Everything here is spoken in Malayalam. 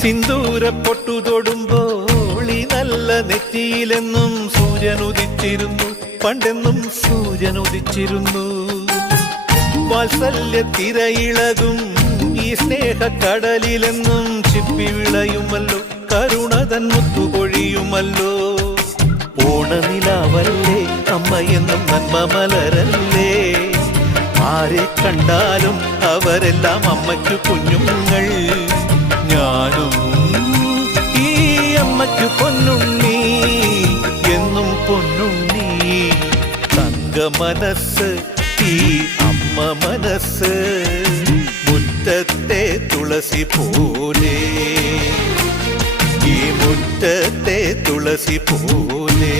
സിന്ദൂര പൊട്ടു തൊടുമ്പോൾ ഈ നല്ല നെറ്റിയിലെന്നും സൂര്യൻ ഉദിച്ചിരുന്നു, പണ്ടെന്നും സൂര്യൻ ഉദിച്ചിരുന്നു. വാത്സല്യ തിരയിളകും ഈ സ്നേഹക്കടലിലെന്നും ചിപ്പി വിളയുമല്ലോ, കരുണതൻ മുത്തുപൊഴിയുമല്ലോ. ഓണനിലാവല്ലേ അമ്മയെന്നും നന്മ മലരല്ലേ, ആരെ കണ്ടാലും അവരെല്ലാം അമ്മയ്ക്കു കുഞ്ഞുങ്ങൾ. ഞാനും ഈ അമ്മയ്ക്കു പൊന്നുണ്ണി, എന്നും പൊന്നുണ്ണി. തങ്ക മനസ്സ് ഈ അമ്മ മനസ്സ്, മുറ്റത്തെ തുളസി പോലെ, ഈ മുറ്റത്തെ തുളസി പോലെ.